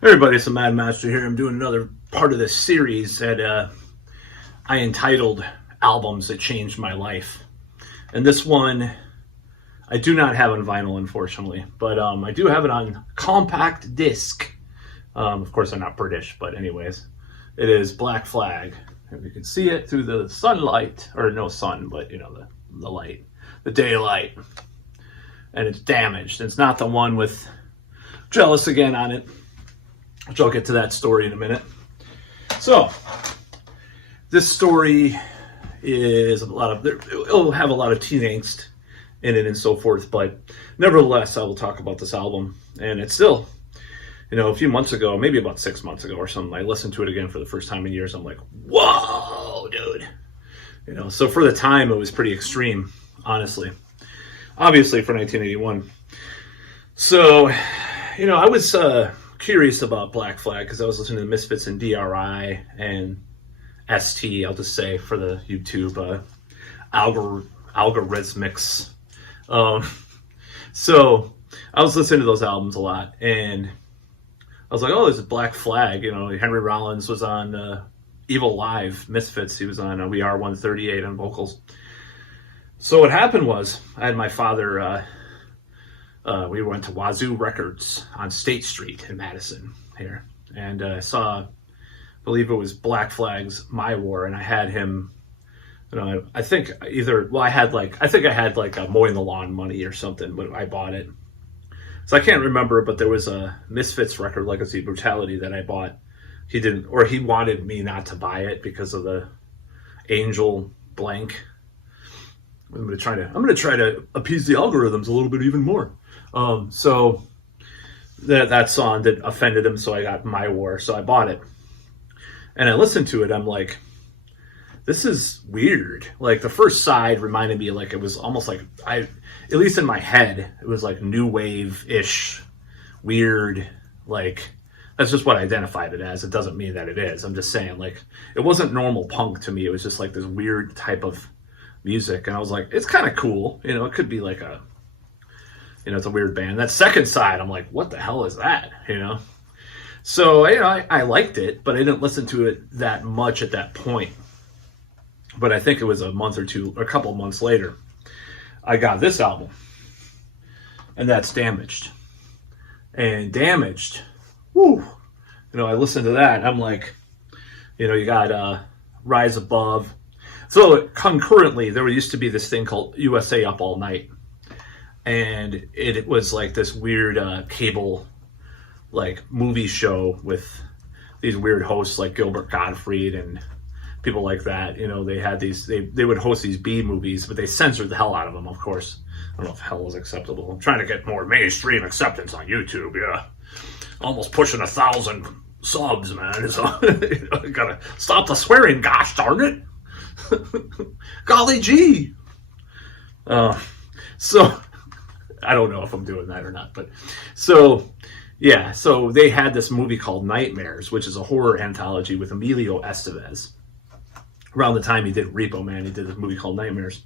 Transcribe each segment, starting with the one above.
Hey everybody, it's the Mad Master here. I'm doing another part of this series that I entitled Albums That Changed My Life. And this one, I do not have on vinyl, unfortunately, but I do have it on compact disc. Of course, I'm not British, but anyways, it is Black Flag. If you can see it through the sunlight, or no sun, but you know, the light, the daylight. And it's damaged. It's not the one with Jealous Again on it, which I'll get to that story in a minute. So, this story is it'll have a lot of teen angst in it and so forth, but nevertheless, I will talk about this album. And it's still, a few months ago, maybe about 6 months ago or something, I listened to it again for the first time in years. I'm like, whoa, dude. So for the time, it was pretty extreme, honestly. Obviously, for 1981. So, I was curious about Black Flag because I was listening to Misfits and DRI and ST, I'll just say, for the YouTube algorithmics. So I was listening to those albums a lot, and I was like, oh, there's a Black Flag. Henry Rollins was on Evil Live, Misfits. He was on We Are 138 on vocals. So what happened was, I had my father... we went to Wazoo Records on State Street in Madison here, and I saw, I believe it was Black Flag's My War, and I had him, I think I had a mowing the lawn money or something, but I bought it. So I can't remember, but there was a Misfits record, Legacy Brutality, that I bought. He wanted me not to buy it because of the Angel blank. I'm gonna try to appease the algorithms a little bit even more. So that song that offended him, so I got My War, so I bought it. And I listened to it, I'm like, this is weird. Like, the first side reminded me, like, it was almost like, at least in my head, it was like new wave-ish, weird, like, that's just what I identified it as. It doesn't mean that it is. I'm just saying, like, it wasn't normal punk to me. It was just like this weird type of music. And I was like, it's kind of cool. It could be like it's a weird band. That second side, I'm like, what the hell is that? So, I liked it, but I didn't listen to it that much at that point. But I think it was a couple of months later, I got this album. And that's Damaged. And Damaged, whoo, I listened to that, and I'm like, you got Rise Above. So concurrently, there used to be this thing called USA Up All Night. And it was like this weird cable, like, movie show with these weird hosts like Gilbert Gottfried and people like that. They had they would host these B movies, but they censored the hell out of them, of course. I don't know if hell is acceptable. I'm trying to get more mainstream acceptance on YouTube, yeah. Almost pushing 1,000 subs, man. So, gotta stop the swearing, gosh darn it. Golly gee. So... I don't know if I'm doing that or not, but so they had this movie called Nightmares, which is a horror anthology with Emilio Estevez. Around the time he did Repo Man, he did this movie called Nightmares.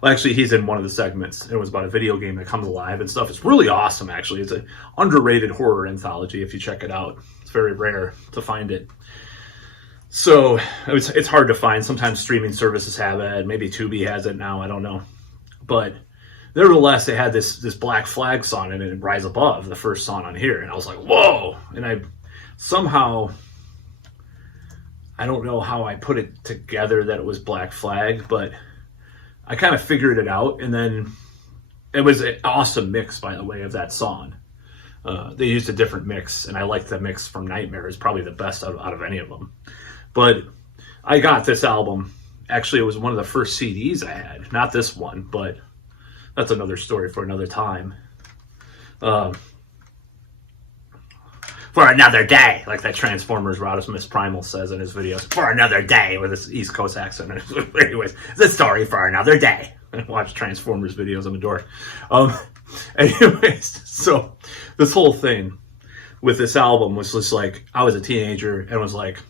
Well, actually, he's in one of the segments. It was about a video game that comes alive and stuff. It's really awesome, actually. It's an underrated horror anthology if you check it out. It's very rare to find it. So it's hard to find. Sometimes streaming services have it. Maybe Tubi has it now. I don't know. But... nevertheless, they had this Black Flag song in it, and Rise Above, the first song on here. And I was like, whoa! And I don't know how I put it together that it was Black Flag, but I kind of figured it out. And then it was an awesome mix, by the way, of that song. They used a different mix, and I liked the mix from Nightmares, probably the best out of any of them. But I got this album. Actually, it was one of the first CDs I had. Not this one, but... that's another story for another time. For another day, like that Transformers Rodimus Primal says in his videos. For another day, with his East Coast accent. Anyways, it's a story for another day. I watch Transformers videos, I'm a dork. Anyways, so this whole thing with this album was just like, I was a teenager and was like,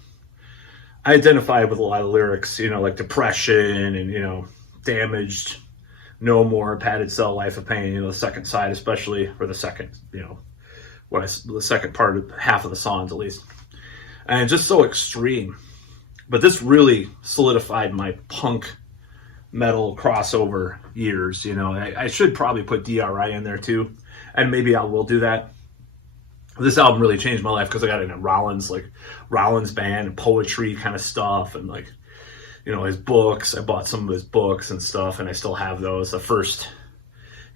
I identified with a lot of lyrics, like depression and, damaged... No More, Padded Cell, Life of Pain, the second side especially, or the second, the second part of half of the songs at least, and just so extreme. But this really solidified my punk metal crossover years. You know, I should probably put DRI in there too, and maybe I will do that. This album really changed my life because I got into Rollins band, poetry kind of stuff, and like, you know, his books. I bought some of his books and stuff, and I still have those. The first,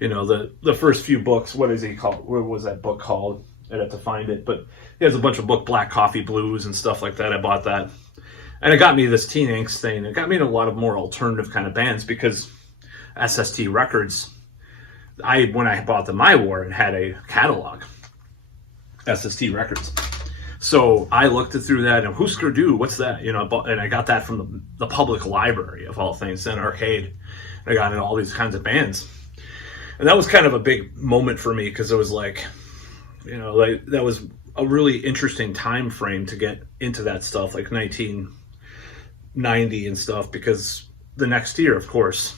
you know, the first few books. What is he called? What was that book called? I'd have to find it, but he has a bunch of book, Black Coffee Blues and stuff like that. I bought that, and it got me this Teen Angst thing. It got me in a lot of more alternative kind of bands because SST Records. When I bought the My War, it had a catalog. SST Records. So I looked through that and Husker Du, what's that? You know, and I got that from the public library of all things, then Arcade. I got into all these kinds of bands. And that was kind of a big moment for me because it was like, you know, like that was a really interesting time frame to get into that stuff, like 1990 and stuff, because the next year, of course,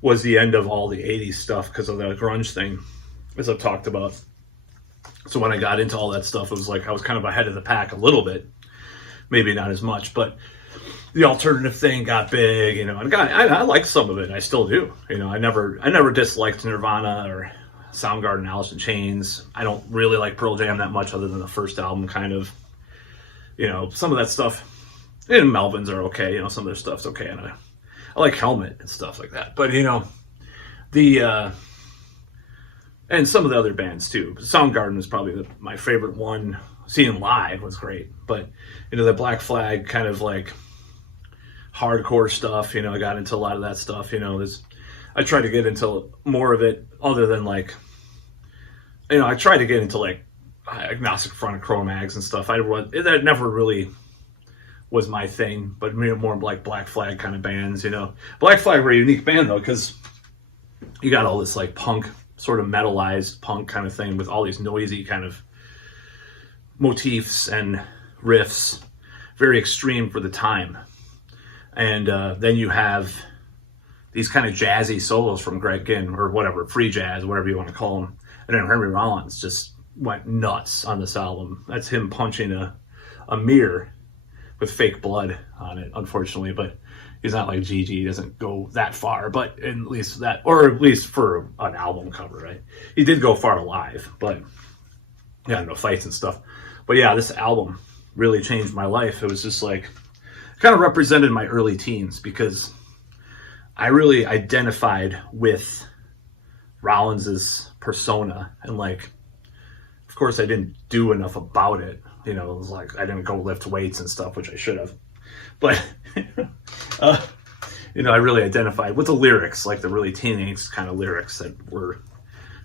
was the end of all the 80s stuff because of the grunge thing, as I've talked about. So when I got into all that stuff, it was like I was kind of ahead of the pack a little bit, maybe not as much, but the alternative thing got big, you know. And I like some of it, I still do. You know, I never disliked Nirvana or Soundgarden, Alice in Chains. I don't really like Pearl Jam that much, other than the first album, kind of. You know, some of that stuff. And Melvins are okay. You know, some of their stuff's okay, and I like Helmet and stuff like that. But you know, and some of the other bands too. Soundgarden was probably my favorite one. Seeing live was great. But, you know, the Black Flag kind of like hardcore stuff, you know, I got into a lot of that stuff. You know, I tried to get into more of it other than like, you know, I tried to get into like Agnostic Front, Cro-Mags and stuff. That never really was my thing, but more like Black Flag kind of bands, you know. Black Flag were a unique band though, because you got all this like punk, sort of metalized punk kind of thing with all these noisy kind of motifs and riffs, very extreme for the time. And then you have these kind of jazzy solos from Greg Ginn, or whatever, free jazz, whatever you want to call them. And then Henry Rollins just went nuts on this album. That's him punching a mirror with fake blood on it, unfortunately, but he's not like Gigi. He doesn't go that far, but at least that, or at least for an album cover, right? He did go far live, but yeah, no fights and stuff. But yeah, this album really changed my life. It was just like, kind of represented my early teens because I really identified with Rollins's persona. And like, of course I didn't do enough about it. You know, it was like, I didn't go lift weights and stuff, which I should have. But, you know, I really identified with the lyrics, like the really Teen Angst kind of lyrics that were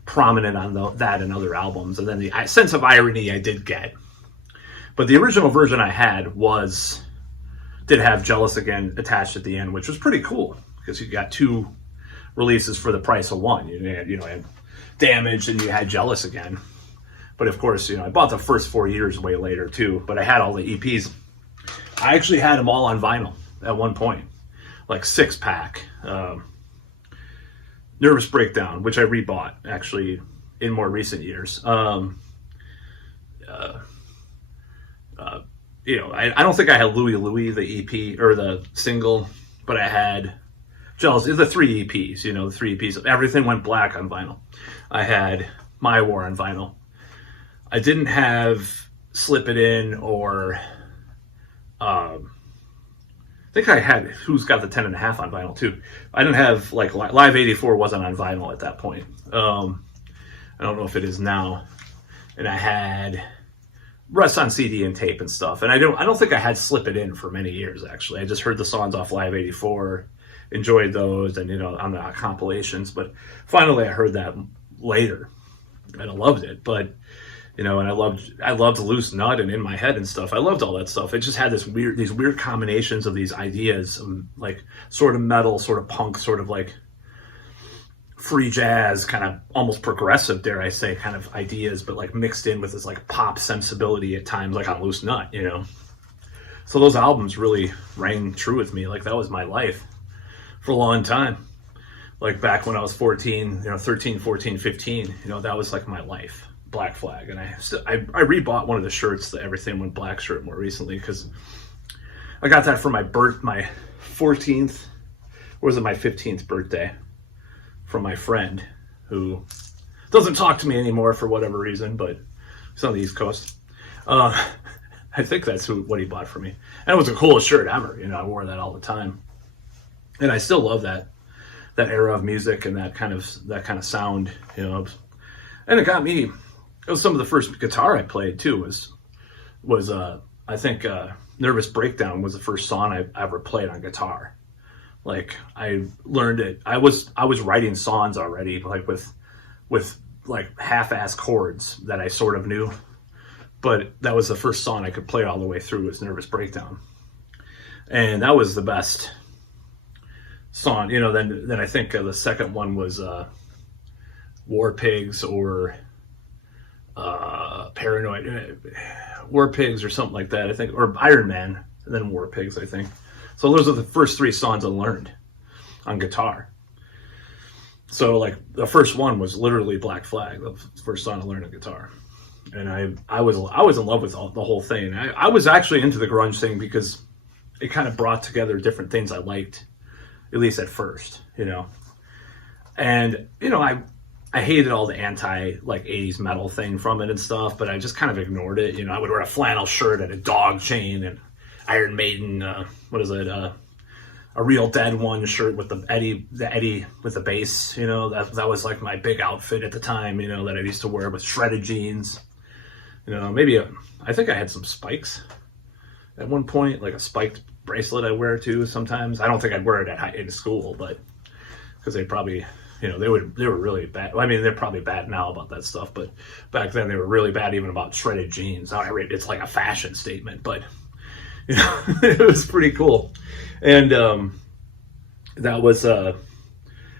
prominent on that and other albums. And then the sense of irony I did get. But the original version I had did have Jealous Again attached at the end, which was pretty cool because you got two releases for the price of one. You had Damaged and you had Jealous Again. But of course, you know, I bought the first 4 years way later too, but I had all the EPs. I actually had them all on vinyl at one point, like 6-pack. Nervous Breakdown, which I rebought actually in more recent years. You know, I don't think I had Louie Louie, the EP or the single, but I had Jealous, the 3 EPs, you know, the 3 EPs. Everything Went Black on vinyl. I had My War on vinyl. I didn't have Slip It In or I think I had Who's Got the 10.5 on vinyl too. I didn't have like Live 84 wasn't on vinyl at that point. I don't know if it is now. And I had Rest on CD and tape and stuff. And I don't think I had Slip It In for many years actually. I just heard the songs off Live 84, enjoyed those, and you know, on the compilations. But finally I heard that later and I loved it. But you know, and I loved Loose Nut and In My Head and stuff. I loved all that stuff. It just had these weird combinations of these ideas, like sort of metal, sort of punk, sort of like free jazz, kind of almost progressive, dare I say, kind of ideas, but like mixed in with this like pop sensibility at times, like on Loose Nut, you know. So those albums really rang true with me. Like that was my life for a long time. Like back when I was 14, you know, 13, 14, 15, you know, that was like my life. Black Flag, and I rebought one of the shirts, the Everything Went Black shirt, more recently, because I got that for my 14th, or was it my 15th birthday, from my friend who doesn't talk to me anymore for whatever reason, but he's on the East Coast. I think that's what he bought for me, and it was the coolest shirt ever. You know, I wore that all the time, and I still love that era of music and that kind of sound. You know, and it got me. It was some of the first guitar I played too. Was I think "Nervous Breakdown" was the first song I ever played on guitar. Like, I learned it. I was writing songs already, like with like half-ass chords that I sort of knew, but that was the first song I could play all the way through, was "Nervous Breakdown," and that was the best song. You know, then I think the second one was "War Pigs" or "Paranoid," "War Pigs" or something like that, I think, or "Iron Man," and then "War Pigs," I think. So those are the first three songs I learned on guitar. So like the first one was literally Black Flag, the first song I learned on guitar, and I was in love with the whole thing. I was actually into the grunge thing because it kind of brought together different things I liked, at least at first, you know. And you know, I hated all the anti like 80s metal thing from it and stuff, but I just kind of ignored it. You know, I would wear a flannel shirt and a dog chain and Iron Maiden, what is it? A Real Dead One shirt with the Eddie with the bass. You know, that was like my big outfit at the time. You know, that I used to wear with shredded jeans. You know, maybe I think I had some spikes at one point, like a spiked bracelet I wear too. Sometimes I don't think I'd wear it in school, but because they probably, you know, they were really bad. I mean, they're probably bad now about that stuff, but back then they were really bad even about shredded jeans. It's like a fashion statement, but you know, it was pretty cool. And that was a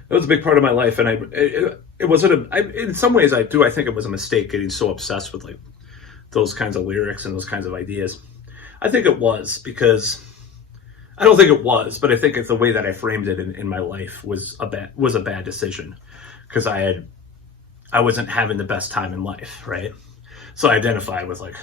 big part of my life. And it wasn't in some ways I think it was a mistake getting so obsessed with like those kinds of lyrics and those kinds of ideas. I think it was because I don't think it was, but I think it's the way that I framed it in my life was a bad decision, because I wasn't having the best time in life, right? So I identified with like,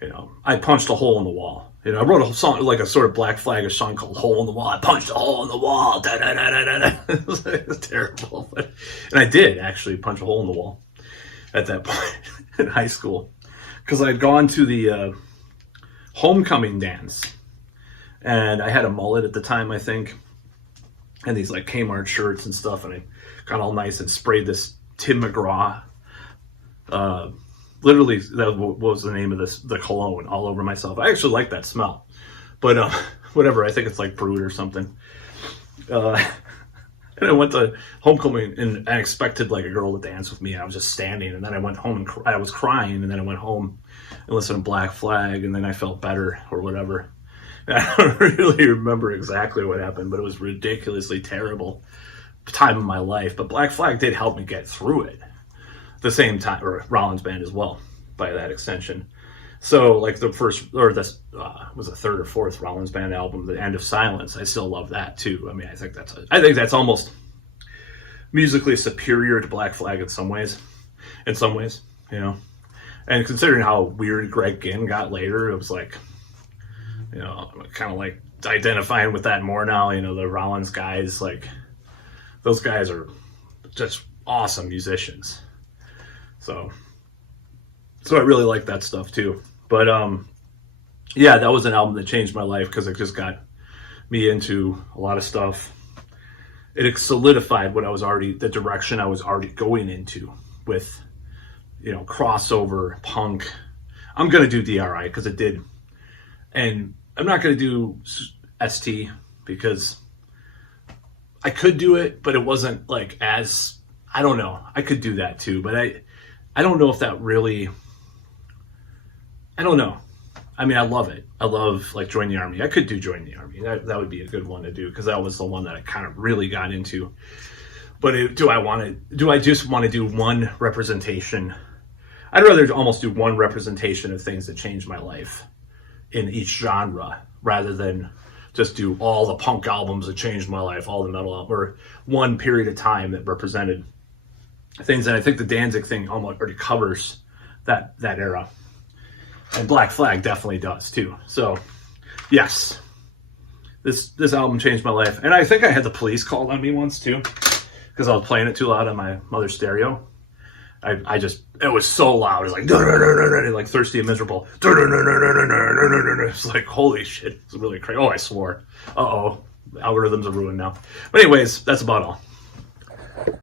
you know, I punched a hole in the wall. You know, I wrote a song, like a sort of Black Flag-ish song called "Hole in the Wall." I punched a hole in the wall. Da, da, da, da, da. It was terrible, and I did actually punch a hole in the wall at that point in high school, because I'd gone to the homecoming dance, and I had a mullet at the time, I think, and these like Kmart shirts and stuff, and I got all nice and sprayed this Tim McGraw. Literally, that was the name of the cologne all over myself. I actually like that smell, but whatever. I think it's like Brut or something. And I went to homecoming and I expected like a girl to dance with me. I was just standing, and then I went home and I was crying, and then I went home and listened to Black Flag, and then I felt better or whatever. And I don't really remember exactly what happened, but it was ridiculously terrible time of my life. But Black Flag did help me get through it. The same time, or Rollins Band as well, by that extension. So like the first, or this was the third or fourth Rollins Band album, The End of Silence. I still love that too. I mean, I think that's almost musically superior to Black Flag in some ways, you know. And considering how weird Greg Ginn got later, it was like, you know, kind of like identifying with that more now. You know, the Rollins guys, like those guys are just awesome musicians. So I really like that stuff too. But yeah, that was an album that changed my life, because it just got me into a lot of stuff. It solidified the direction I was already going into with, you know, crossover punk. I'm gonna do DRI because it did, and I'm not gonna do ST because I could do it, but it wasn't like as, I don't know. I could do that too, but I don't know if that really, I don't know. I mean, I love it. I love like Join the Army. I could do Join the Army. That would be a good one to do, because that was the one that I kind of really got into. But do I just want to do one representation? I'd rather almost do one representation of things that changed my life in each genre, rather than just do all the punk albums that changed my life, all the metal albums, or one period of time that represented things, and I think the Danzig thing almost already covers that era, and Black Flag definitely does too. So yes, this album changed my life, and I think I had the police called on me once too because I was playing it too loud on my mother's stereo. I just, it was so loud. It was like Thirsty and Miserable. It's like, holy shit. It's really crazy. Oh, I swore. Uh-oh. Algorithms are ruined now. But anyways, that's about all.